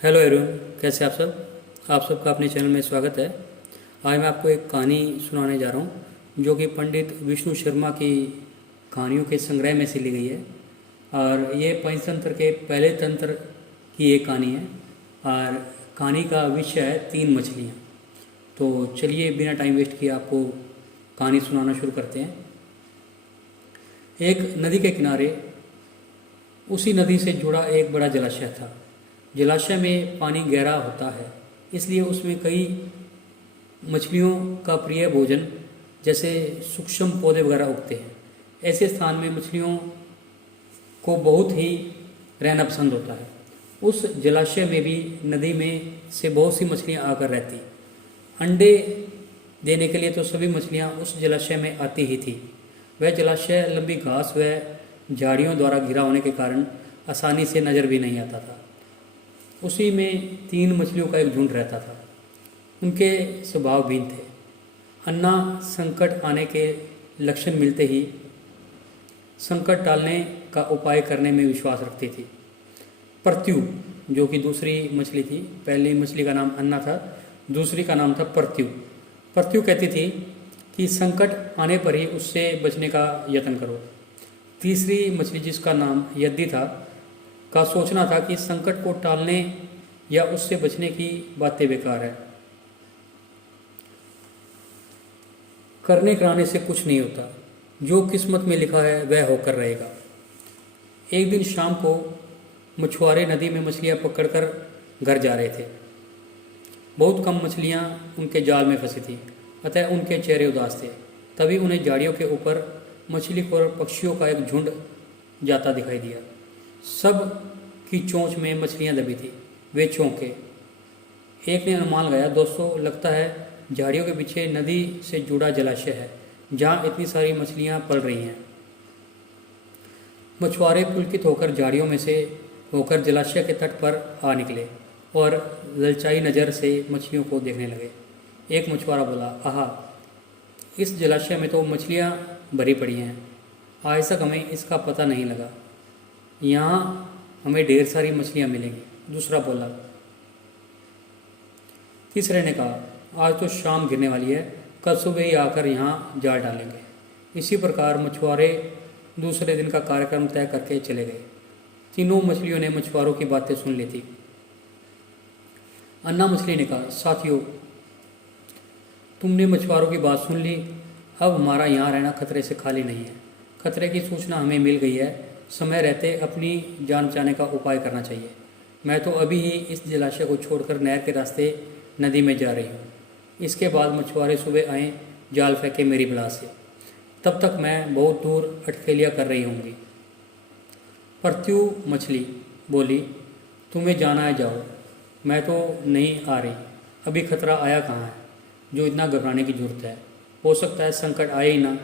Hello everyone, कैसे आप सब। आप सबका अपने चैनल में स्वागत है। आज मैं आपको एक कहानी सुनाने जा रहा हूँ जो कि पंडित विष्णु शर्मा की कहानियों के संग्रह में से ली गई है। और ये पंचतंत्र के पहले तंत्र की एक कहानी है। और कहानी का विषय है 3 मछलियाँ। तो चलिए बिना टाइम वेस्ट किए आपको कहानी सुनाना शुरू करते हैं। एक नदी के किनारे उसी नदी से जुड़ा एक बड़ा जलाशय था। जलाशय में पानी गहरा होता है, इसलिए उसमें कई मछलियों का प्रिय भोजन जैसे सूक्ष्म पौधे वगैरह उगते हैं। ऐसे स्थान में मछलियों को बहुत ही रहना पसंद होता है। उस जलाशय में भी नदी में से बहुत सी मछलियाँ आकर रहती। अंडे देने के लिए तो सभी मछलियाँ उस जलाशय में आती ही थी। वह जलाशय लंबी घास व झाड़ियों द्वारा घिरा होने के कारण आसानी से नज़र भी नहीं आता था। उसी में 3 मछलियों का एक झुंड रहता था। उनके स्वभाव भिन्न थे। अन्ना संकट आने के लक्षण मिलते ही संकट टालने का उपाय करने में विश्वास रखती थी। प्रत्यु, जो कि दूसरी मछली थी, पहली मछली का नाम अन्ना था, दूसरी का नाम था प्रत्यु। प्रत्यु कहती थी कि संकट आने पर ही उससे बचने का यत्न करो। तीसरी मछली, जिसका नाम यद्दी था, का सोचना था कि संकट को टालने या उससे बचने की बातें बेकार है। करने कराने से कुछ नहीं होता। जो किस्मत में लिखा है वह होकर रहेगा। एक दिन शाम को मछुआरे नदी में मछलियां पकड़कर घर जा रहे थे। बहुत कम मछलियां उनके जाल में फंसी थी, अतः उनके चेहरे उदास थे। तभी उन्हें झाड़ियों के ऊपर मछली और पक्षियों का एक झुंड जाता दिखाई दिया। सब की चोंच में मछलियां दबी थी। वे चौंके। एक ने अनुमान लगाया, दोस्तों, लगता है झाड़ियों के पीछे नदी से जुड़ा जलाशय है जहां इतनी सारी मछलियां पल रही हैं। मछुआरे पुलकित होकर झाड़ियों में से होकर जलाशय के तट पर आ निकले और ललचाई नज़र से मछलियों को देखने लगे। एक मछुआरा बोला, आहा, इस जलाशय में तो मछलियां भरी पड़ी हैं। आज तक हमें इसका पता नहीं लगा। यहाँ हमें ढेर सारी मछलियाँ मिलेंगी। दूसरा बोला। तीसरे ने कहा, आज तो शाम गिरने वाली है, कल सुबह ही आकर यहाँ जाल डालेंगे। इसी प्रकार मछुआरे दूसरे दिन का कार्यक्रम तय करके चले गए। तीनों मछलियों ने मछुआरों की बातें सुन ली थी। अन्ना मछली ने कहा, साथियों, तुमने मछुआरों की बात सुन ली। अब हमारा यहाँ रहना खतरे से खाली नहीं है। खतरे की सूचना हमें मिल गई है। समय रहते अपनी जान बचाने का उपाय करना चाहिए। मैं तो अभी ही इस जलाशय को छोड़कर नहर के रास्ते नदी में जा रही हूँ। इसके बाद मछुआरे सुबह आएँ, जाल फेंके मेरी बला से। तब तक मैं बहुत दूर अटखेलियाँ कर रही होंगी। प्रत्यु मछली बोली, तुम्हें जाना है जाओ, मैं तो नहीं आ रही। अभी खतरा आया कहाँ है जो इतना घबराने की जरूरत है। हो सकता है संकट आए ही ना।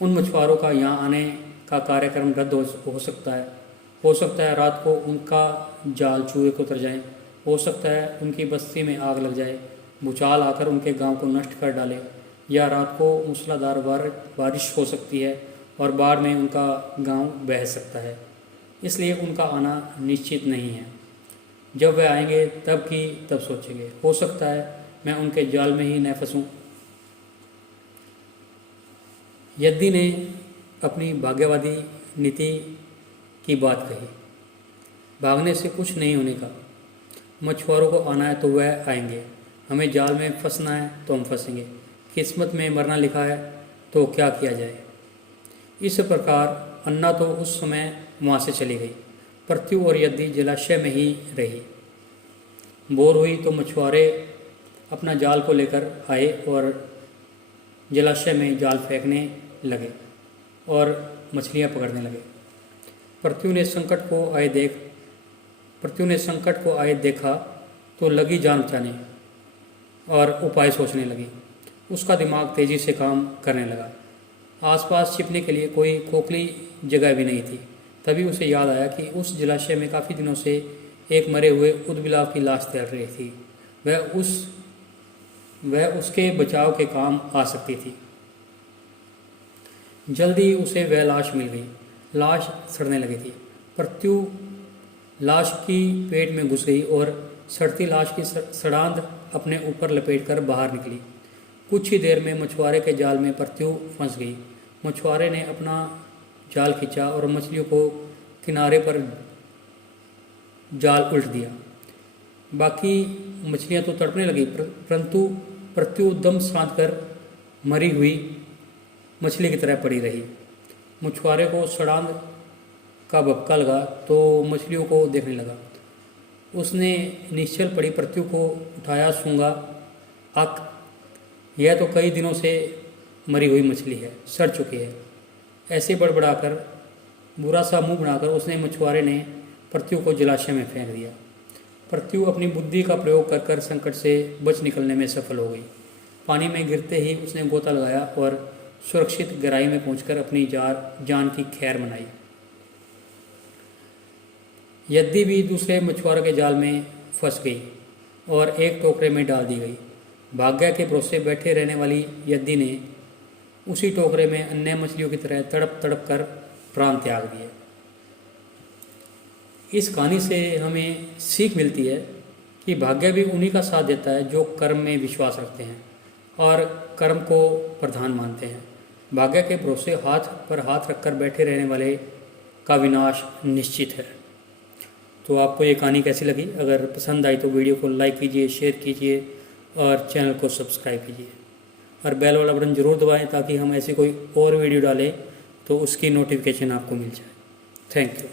उन मछुआरों का यहाँ आने का कार्यक्रम रद्द हो सकता है। हो सकता है रात को उनका जाल चूहे को उतर जाए। हो सकता है उनकी बस्ती में आग लग जाए, भूचाल आकर उनके गांव को नष्ट कर डाले, या रात को मूसलाधार बारिश हो सकती है और बाढ़ में उनका गांव बह सकता है। इसलिए उनका आना निश्चित नहीं है। जब वे आएंगे तब की तब सोचेंगे। हो सकता है मैं उनके जाल में ही न फंसूँ। यद्दी ने अपनी भाग्यवादी नीति की बात कही। भागने से कुछ नहीं होने का। मछुआरों को आना है तो वह आएंगे। हमें जाल में फंसना है तो हम फंसेंगे। किस्मत में मरना लिखा है तो क्या किया जाए। इस प्रकार अन्ना तो उस समय वहाँ से चली गई। प्रत्यु और यद्दी जलाशय में ही रही। बोर हुई तो मछुआरे अपना जाल को लेकर आए और जलाशय में जाल फेंकने लगे और मछलियां पकड़ने लगे। प्रत्यु ने संकट को आए देखा तो लगी जान बचाने और उपाय सोचने लगी। उसका दिमाग तेजी से काम करने लगा। आसपास छिपने के लिए कोई खोखली जगह भी नहीं थी। तभी उसे याद आया कि उस जलाशय में काफ़ी दिनों से एक मरे हुए ऊदबिलाव की लाश तैर रही थी। वह उसके बचाव के काम आ सकती थी। जल्दी उसे वह लाश मिल गई। लाश सड़ने लगी थी। प्रत्यु लाश की पेट में घुस गई और सड़ती लाश की सड़ांध अपने ऊपर लपेटकर बाहर निकली। कुछ ही देर में मछुआरे के जाल में परत्यू फंस गई। मछुआरे ने अपना जाल खींचा और मछलियों को किनारे पर जाल उल्ट दिया। बाकी मछलियां तो तड़पने लगी, परंतु परत्यू दम साध कर मरी हुई मछली की तरह पड़ी रही। मछुआरे को सड़ांध का भपका लगा तो मछलियों को देखने लगा। उसने निश्चल पड़ी परत्यू को उठाया, सूंघा, आक यह तो कई दिनों से मरी हुई मछली है, सड़ चुकी है। ऐसे बड़बड़ाकर बुरा सा मुंह बनाकर उसने मछुआरे ने परत्यू को जलाशय में फेंक दिया। परत्यू अपनी बुद्धि का प्रयोग कर कर संकट से बच निकलने में सफल हो गई। पानी में गिरते ही उसने गोता लगाया और सुरक्षित गहराई में पहुंचकर अपनी जान की खैर मनाई। यद्दी भी दूसरे मछुआरों के जाल में फंस गई और एक टोकरे में डाल दी गई। भाग्य के भरोसे बैठे रहने वाली यद्दी ने उसी टोकरे में अन्य मछलियों की तरह तड़प तड़प कर प्राण त्याग दिए। इस कहानी से हमें सीख मिलती है कि भाग्य भी उन्हीं का साथ देता है जो कर्म में विश्वास रखते हैं और कर्म को प्रधान मानते हैं। भाग्य के भरोसे हाथ पर हाथ रखकर बैठे रहने वाले का विनाश निश्चित है। तो आपको ये कहानी कैसी लगी? अगर पसंद आई तो वीडियो को लाइक कीजिए, शेयर कीजिए और चैनल को सब्सक्राइब कीजिए और बेल वाला बटन ज़रूर दबाएं ताकि हम ऐसी कोई और वीडियो डालें तो उसकी नोटिफिकेशन आपको मिल जाए। Thank you.